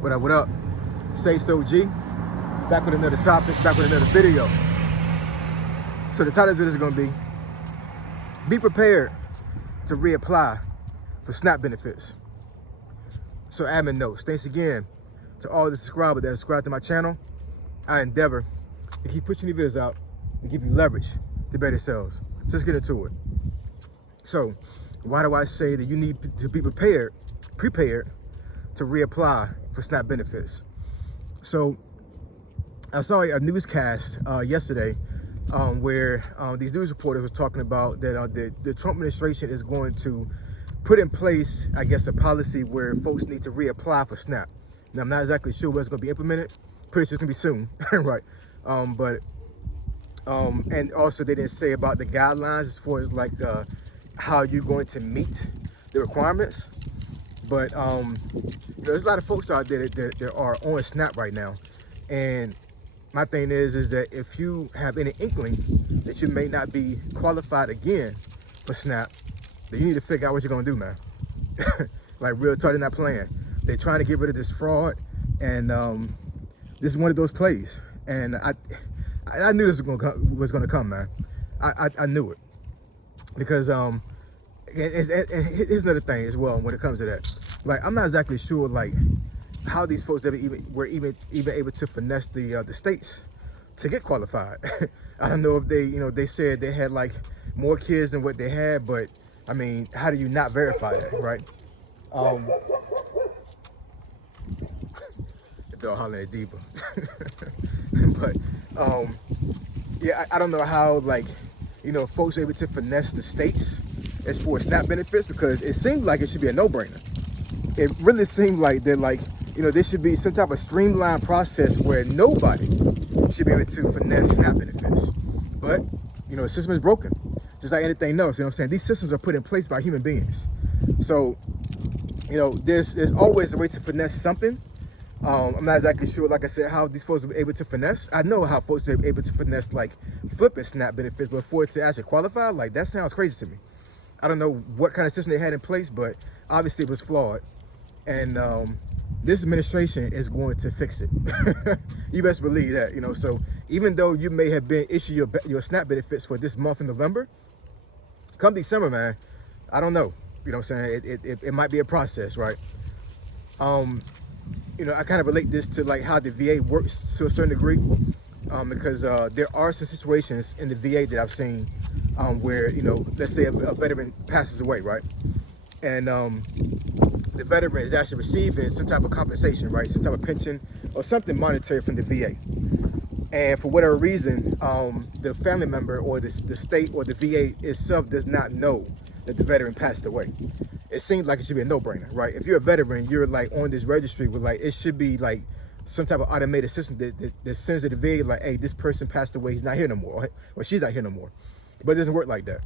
What up? Say so G. Back with another topic, back with another video. So the title of this is gonna be prepared to reapply for SNAP benefits. So admin notes, thanks again to all the subscribers that subscribe to my channel. I endeavor to keep pushing these videos out and give you leverage to better sales. So let's get into it. So why do I say that you need to be prepared to reapply for SNAP benefits? So I saw a newscast yesterday where these news reporters were talking about that the Trump administration is going to put in place, I guess, a policy where folks need to reapply for SNAP. Now, I'm not exactly sure what's going to be implemented. Pretty sure it's going to be soon, right? And also they didn't say about the guidelines as far as like how you're going to meet the requirements. But there's a lot of folks out there that are on SNAP right now, and my thing is that if you have any inkling that you may not be qualified again for SNAP, then you need to figure out what you're gonna do, man. Like real talk, they're not playing. They're trying to get rid of this fraud, and this is one of those plays. And I knew this was gonna come, man. I knew it because and here's another thing as well when it comes to that. Like, I'm not exactly sure like how these folks were even able to finesse the states to get qualified. I don't know if they said they had like more kids than what they had, but I mean, how do you not verify that, right? The dog hollering at Diva. But yeah, I don't know how like folks are able to finesse the states as for SNAP benefits, because it seemed like it should be a no-brainer. It really seemed like they're like, there should be some type of streamlined process where nobody should be able to finesse SNAP benefits. But, the system is broken, just like anything else. You know what I'm saying? These systems are put in place by human beings. So, there's always a way to finesse something. I'm not exactly sure, like I said, how these folks were able to finesse. I know how folks are able to finesse, like, flipping SNAP benefits, but for it to actually qualify, like, that sounds crazy to me. I don't know what kind of system they had in place, but obviously it was flawed. And this administration is going to fix it. You best believe that, So even though you may have been issued your SNAP benefits for this month in November, come December, man, I don't know. You know what I'm saying? It might be a process, right? I kind of relate this to like how the VA works to a certain degree, because there are some situations in the VA that I've seen where, let's say a veteran passes away, right? And the veteran is actually receiving some type of compensation, right? Some type of pension or something monetary from the VA. And for whatever reason, the family member or the state or the VA itself does not know that the veteran passed away. It seems like it should be a no-brainer, right? If you're a veteran, you're like on this registry with like, it should be like some type of automated system that sends to the VA like, hey, this person passed away, he's not here no more, or she's not here no more. But it doesn't work like that.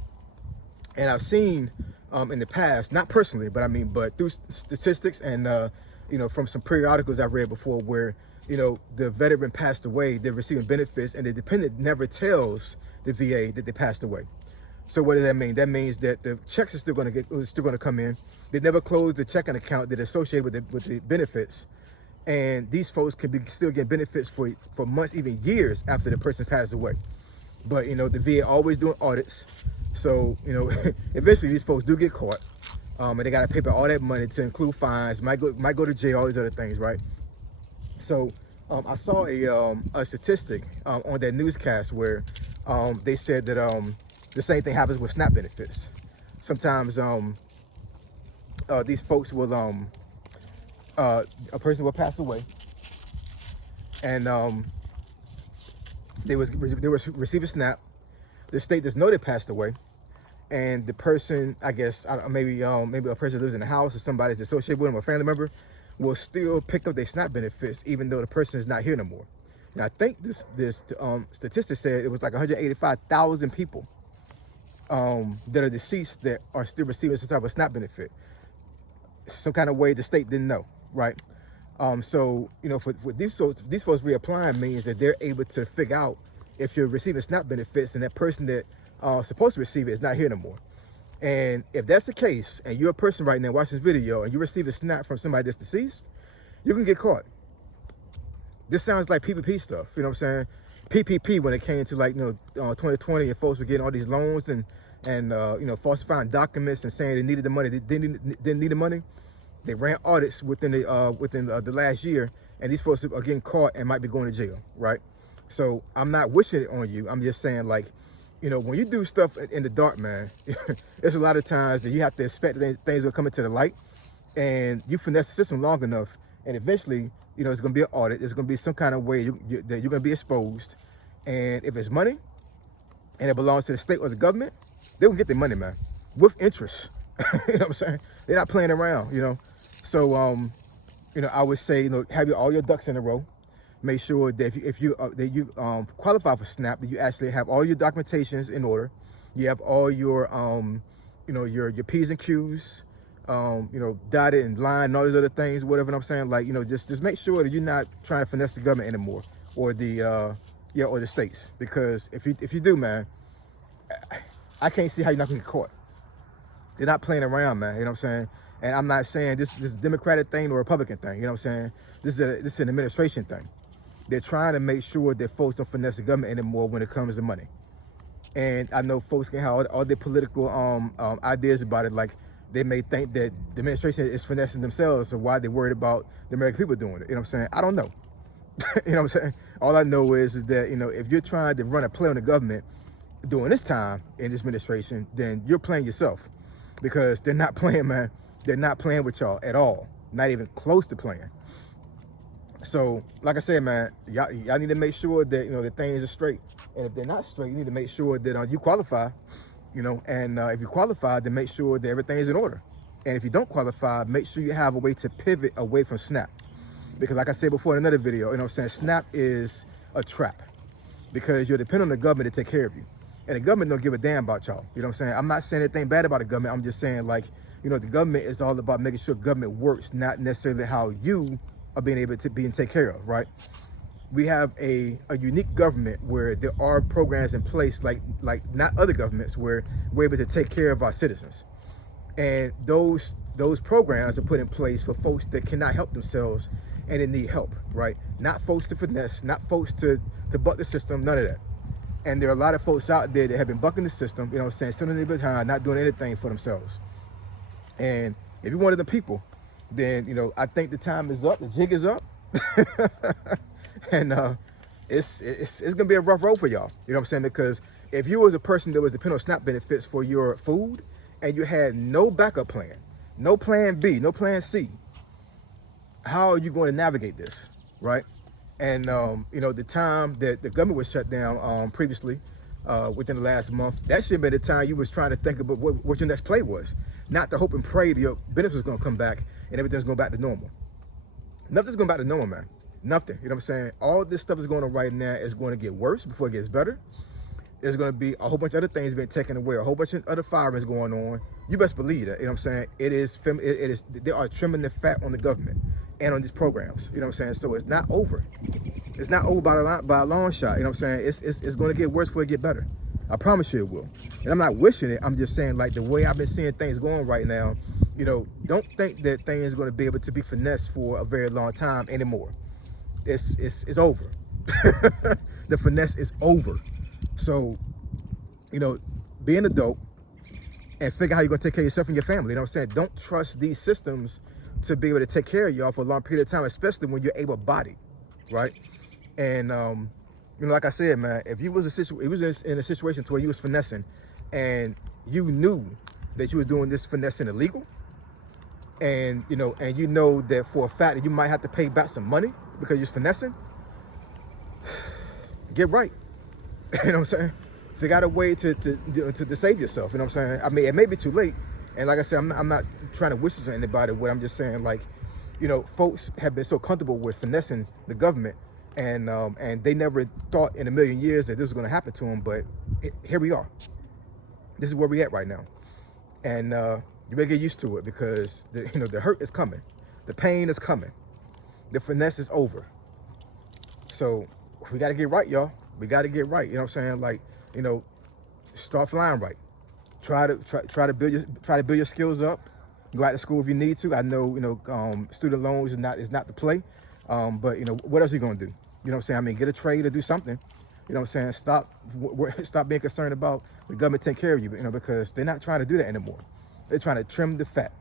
And I've seen in the past, not personally, but through statistics and, from some periodicals I've read before where, the veteran passed away, they're receiving benefits and the dependent never tells the VA that they passed away. So what does that mean? That means that the checks are still going to come in. They never close the checking account that is associated with the benefits. And these folks can still get benefits for months, even years after the person passed away. But, the VA always doing audits. So, eventually these folks do get caught, and they got to pay back all that money to include fines, might go to jail, all these other things, right? So, I saw a statistic on that newscast where they said that the same thing happens with SNAP benefits. Sometimes these folks will, a person will pass away, and they was receiving SNAP. The state does know they passed away, and the person, I guess, maybe a person lives in the house or somebody that's associated with them, a family member, will still pick up their SNAP benefits even though the person is not here no more. And I think this statistic said it was like 185,000 people that are deceased that are still receiving some type of SNAP benefit. Some kind of way the state didn't know, right? So for these folks reapplying means that they're able to figure out if you're receiving SNAP benefits and that person that supposed to receive it is not here no more. And if that's the case, and you're a person right now watching this video and you receive a SNAP from somebody that's deceased, you can get caught. This sounds like PPP stuff, you know what I'm saying? PPP, when it came to, like, 2020, and folks were getting all these loans and falsifying documents and saying they needed the money, they didn't need the money. They ran audits within the last year, and these folks are getting caught and might be going to jail, right? So I'm not wishing it on you. I'm just saying, like, when you do stuff in the dark, man, there's a lot of times that you have to expect that things will come into the light, and you finesse the system long enough, and eventually, it's going to be an audit. There's going to be some kind of way that you're going to be exposed. And if it's money and it belongs to the state or the government, they will get their money, man, with interest. You know what I'm saying? They're not playing around, So, I would say, have all your ducks in a row. Make sure that if you qualify for SNAP, that you actually have all your documentations in order. You have all your, your P's and Q's, dotted and line and all these other things, whatever I'm saying. Like, just make sure that you're not trying to finesse the government anymore, or the states. Because if you do, man, I can't see how you're not gonna get caught. They're not playing around, man. You know what I'm saying? And I'm not saying this is a Democratic thing or a Republican thing. You know what I'm saying? This is an administration thing. They're trying to make sure that folks don't finesse the government anymore when it comes to money. And I know folks can have all their political ideas about it. Like, they may think that the administration is finessing themselves, so why they worried about the American people doing it? You know what I'm saying? I don't know. You know what I'm saying? All I know is that, if you're trying to run a play on the government during this time in this administration, then you're playing yourself, because they're not playing, man. They're not playing with y'all at all. Not even close to playing. So, like I said, man, y'all need to make sure that, the things are straight. And if they're not straight, you need to make sure that you qualify, and if you qualify, then make sure that everything is in order. And if you don't qualify, make sure you have a way to pivot away from SNAP. Because like I said before in another video, SNAP is a trap, because you're dependent on the government to take care of you. And the government don't give a damn about y'all. You know what I'm saying? I'm not saying anything bad about the government. I'm just saying, like, the government is all about making sure government works, not necessarily how you are being able to take care of, right? We have a unique government where there are programs in place, like not other governments, where we're able to take care of our citizens. And those programs are put in place for folks that cannot help themselves and they need help, right? Not folks to finesse, not folks to buck the system, none of that. And there are a lot of folks out there that have been bucking the system, sitting behind, not doing anything for themselves. And if you're one of the people, then, I think the time is up, the jig is up. And it's gonna be a rough road for y'all. You know what I'm saying? Because if you was a person that was dependent on SNAP benefits for your food, and you had no backup plan, no plan B, no plan C, how are you going to navigate this, right? And the time that the government was shut down previously, within the last month, that should have been the time you was trying to think about what your next play was, not to hope and pray that your benefits was going to come back and everything's going back to normal. Nothing's going back to normal, man. Nothing. You know what I'm saying? All this stuff is going on right now is going to get worse before it gets better. There's going to be a whole bunch of other things being taken away, a whole bunch of other firings going on. You best believe that. You know what I'm saying? It is. They are trimming the fat on the government and on these programs. You know what I'm saying? So it's not over. It's not over by a long shot. You know what I'm saying? It's going to get worse before it get better. I promise you it will. And I'm not wishing it. I'm just saying, like, the way I've been seeing things going right now, don't think that things is going to be able to be finessed for a very long time anymore. It's over. The finesse is over. So, be an adult and figure out how you're going to take care of yourself and your family. You know what I'm saying? Don't trust these systems to be able to take care of y'all for a long period of time, especially when you're able-bodied, right? And, like I said, man, if you was in a situation to where you was finessing and you knew that you was doing this finessing illegal, and, that for a fact that you might have to pay back some money because you're finessing, get right. You know what I'm saying? Figure out a way to save yourself. You know what I'm saying? I mean, it may be too late. And like I said, I'm not trying to wish this on anybody. What I'm just saying, like, folks have been so comfortable with finessing the government, and they never thought in a million years that this was going to happen to them. But here we are. This is where we at right now. And you better get used to it, because the hurt is coming, the pain is coming, the finesse is over. So we got to get right, y'all. We got to get right. You know what I'm saying? Like, start flying right. Try to build your skills up. Go out to school if you need to. I know, student loans is not the play. But, what else are you going to do? You know what I'm saying? I mean, get a trade or do something. You know what I'm saying? Stop being concerned about the government taking care of you, because they're not trying to do that anymore. They're trying to trim the fat.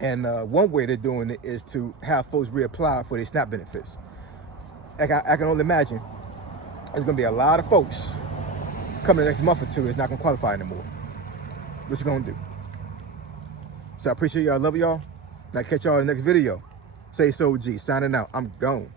And one way they're doing it is to have folks reapply for their SNAP benefits. I can only imagine there's going to be a lot of folks coming the next month or two that's not going to qualify anymore. What you going to do? So I appreciate y'all. I love y'all. And I'll catch y'all in the next video. Say so, G. Signing out. I'm gone.